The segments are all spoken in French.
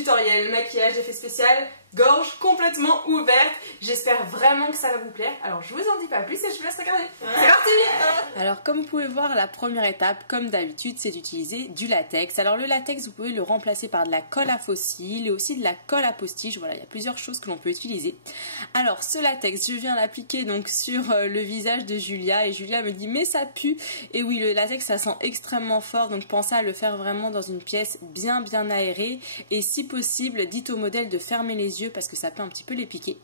tutoriel, maquillage, effet spécial, gorge complètement ouverte. J'espère vraiment que ça va vous plaire. Alors je vous en dis pas plus et je vous laisse regarder. C'est parti. Alors comme vous pouvez voir, la première étape, comme d'habitude, c'est d'utiliser du latex. Alors le latex, vous pouvez le remplacer par de la colle à fossiles et aussi de la colle à postiche. Voilà, il y a plusieurs choses que l'on peut utiliser. Alors ce latex, je viens l'appliquer donc sur le visage de Julia et Julia me dit mais ça pue. Et oui, le latex ça sent extrêmement fort, donc pensez à le faire vraiment dans une pièce bien aérée et si possible, dites au modèle de fermer les yeux parce que ça peut un petit peu les piquer.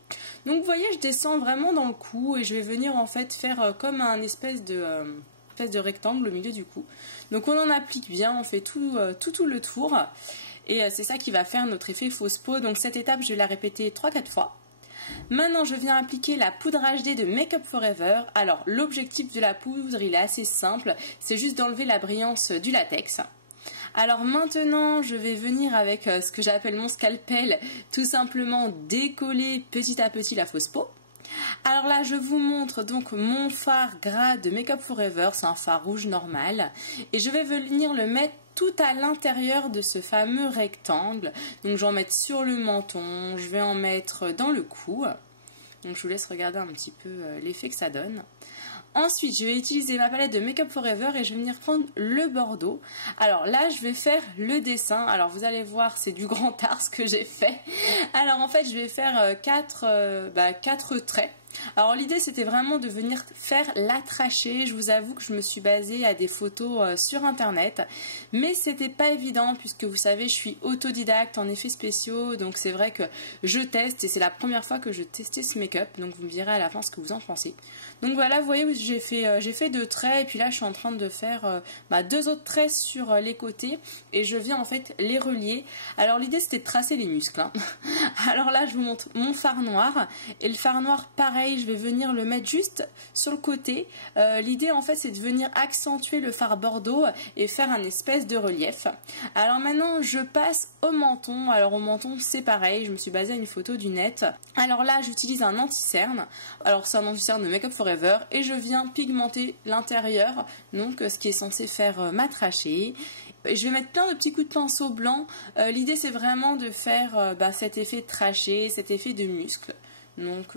Donc vous voyez, je descends vraiment dans le cou et je vais venir en fait faire comme un espèce de rectangle au milieu du cou. Donc on en applique bien, on fait tout le tour et c'est ça qui va faire notre effet fausse peau. Donc cette étape, je vais la répéter 3-4 fois. Maintenant, je viens appliquer la poudre HD de Make Up For Ever. Alors, l'objectif de la poudre, il est assez simple. C'est juste d'enlever la brillance du latex. Alors maintenant, je vais venir avec ce que j'appelle mon scalpel, tout simplement décoller petit à petit la fausse peau. Alors là, je vous montre donc mon fard gras de Make Up For Ever. C'est un fard rouge normal. Et je vais venir le mettre tout à l'intérieur de ce fameux rectangle. Donc je vais en mettre sur le menton, je vais en mettre dans le cou. Donc je vous laisse regarder un petit peu l'effet que ça donne. Ensuite, je vais utiliser ma palette de Make Up For Ever et je vais venir prendre le bordeaux. Alors là, je vais faire le dessin. Alors vous allez voir, c'est du grand art ce que j'ai fait. Alors en fait, je vais faire 4 traits. Alors l'idée c'était vraiment de venir faire la trachée. Je vous avoue que je me suis basée à des photos sur internet, mais c'était pas évident puisque vous savez je suis autodidacte en effets spéciaux, donc c'est vrai que je teste et c'est la première fois que je testais ce make-up, donc vous me direz à la fin ce que vous en pensez. Donc voilà, vous voyez j'ai fait 2 traits et puis là je suis en train de faire 2 autres traits sur les côtés et je viens en fait les relier. Alors l'idée c'était de tracer les muscles hein. Alors là je vous montre mon fard noir et le fard noir pareil, je vais venir le mettre juste sur le côté. L'idée en fait c'est de venir accentuer le fard bordeaux et faire un espèce de relief. Alors maintenant je passe au menton. Alors au menton c'est pareil, je me suis basée à une photo du net. Alors là j'utilise un anti-cerne. Alors c'est un anti-cerne de Make Up For Ever et je viens pigmenter l'intérieur, donc ce qui est censé faire ma trachée. Je vais mettre plein de petits coups de pinceau blanc. L'idée c'est vraiment de faire cet effet de trachée, cet effet de muscle. Donc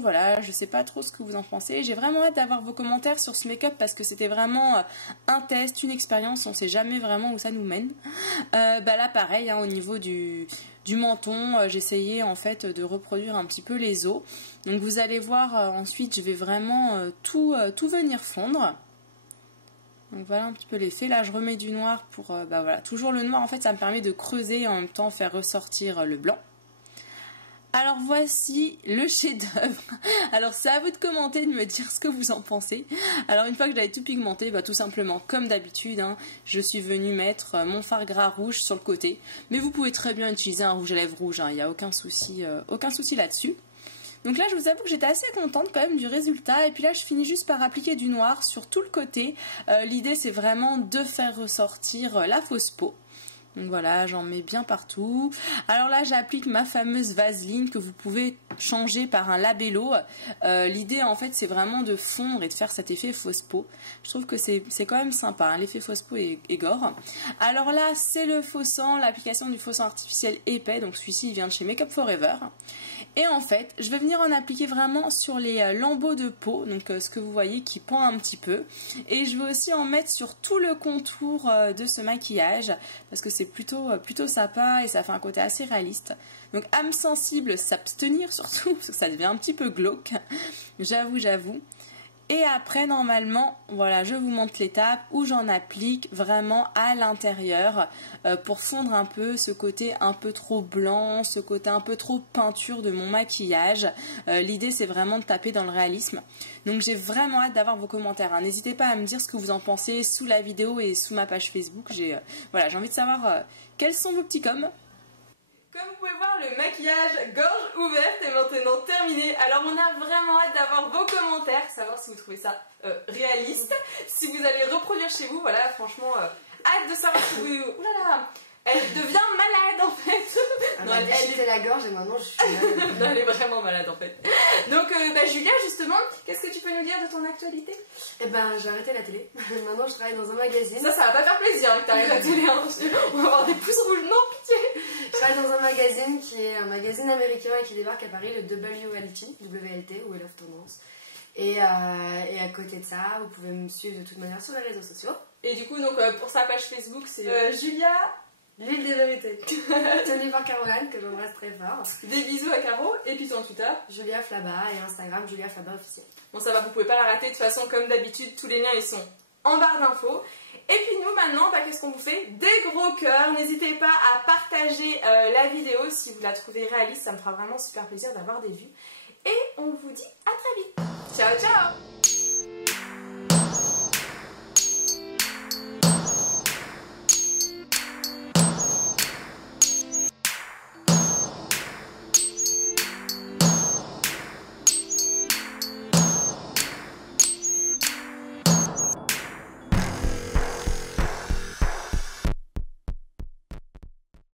voilà, je sais pas trop ce que vous en pensez. J'ai vraiment hâte d'avoir vos commentaires sur ce make-up parce que c'était vraiment un test, une expérience. On sait jamais vraiment où ça nous mène. Là pareil, hein, au niveau du menton, j'essayais en fait de reproduire un petit peu les os. Donc vous allez voir ensuite, je vais vraiment tout venir fondre. Donc voilà un petit peu l'effet. Là je remets du noir pour voilà, toujours le noir en fait ça me permet de creuser et en même temps faire ressortir le blanc. Alors voici le chef-d'œuvre. Alors c'est à vous de commenter, de me dire ce que vous en pensez. Alors une fois que j'avais tout pigmenté, tout simplement comme d'habitude, hein, je suis venue mettre mon fard gras rouge sur le côté. Mais vous pouvez très bien utiliser un rouge à lèvres rouge, il n'y a aucun souci là-dessus. Donc là je vous avoue que j'étais assez contente quand même du résultat. Et puis là je finis juste par appliquer du noir sur tout le côté. L'idée c'est vraiment de faire ressortir la fausse peau. Donc voilà, j'en mets bien partout. Alors là, j'applique ma fameuse vaseline que vous pouvez changer par un labello. L'idée, en fait, c'est vraiment de fondre et de faire cet effet fausse peau. Je trouve que c'est quand même sympa, hein. L'effet fausse peau est gore. Alors là, c'est le faux sang, l'application du faux sang artificiel épais. Donc celui-ci, il vient de chez Make Up For Ever. Et en fait, je vais venir en appliquer vraiment sur les lambeaux de peau, donc ce que vous voyez qui pend un petit peu. Et je vais aussi en mettre sur tout le contour de ce maquillage, parce que c'est plutôt sympa et ça fait un côté assez réaliste. Donc âme sensible, s'abstenir surtout, parce que ça devient un petit peu glauque, j'avoue. Et après, normalement, voilà, je vous montre l'étape où j'en applique vraiment à l'intérieur pour fondre un peu ce côté un peu trop blanc, ce côté un peu trop peinture de mon maquillage. L'idée, c'est vraiment de taper dans le réalisme. Donc, j'ai vraiment hâte d'avoir vos commentaires, hein. N'hésitez pas à me dire ce que vous en pensez sous la vidéo et sous ma page Facebook. J'ai envie de savoir quels sont vos petits coms. Comme vous pouvez voir, le maquillage gorge ouverte est maintenant terminé. Alors on a vraiment hâte d'avoir vos commentaires, savoir si vous trouvez ça réaliste, si vous allez reproduire chez vous. Voilà, franchement, hâte de savoir si vous... Elle devient malade en fait. Elle m'a déchiré la gorge et maintenant je suis malade. Non, elle est vraiment malade en fait. Donc Julia, justement, qu'est-ce que tu peux nous dire de ton actualité? Eh ben, j'ai arrêté la télé. Maintenant, je travaille dans un magazine. Ça va pas faire plaisir hein, que t'arrêtes la télé. Hein. On va avoir des pouces rouges. Non, pitié. Je travaille dans un magazine qui est un magazine américain et qui débarque à Paris, le WLT, ou Wheel of Tendance. Et à côté de ça, vous pouvez me suivre de toute manière sur les réseaux sociaux. Et du coup, donc, pour sa page Facebook, c'est Julia... L'île des vérités. Tenue par Caroline, que j'embrasse très fort. Des bisous à Caro. Et puis ton Twitter, Julia Flaba, et Instagram, Julia Flaba officiel. Bon, ça va, vous pouvez pas la rater. De toute façon, comme d'habitude, tous les liens, ils sont en barre d'infos. Et puis nous, maintenant, qu'est-ce qu'on vous fait? Des gros cœurs. N'hésitez pas à partager la vidéo si vous la trouvez réaliste. Ça me fera vraiment super plaisir d'avoir des vues. Et on vous dit à très vite. Ciao, ciao!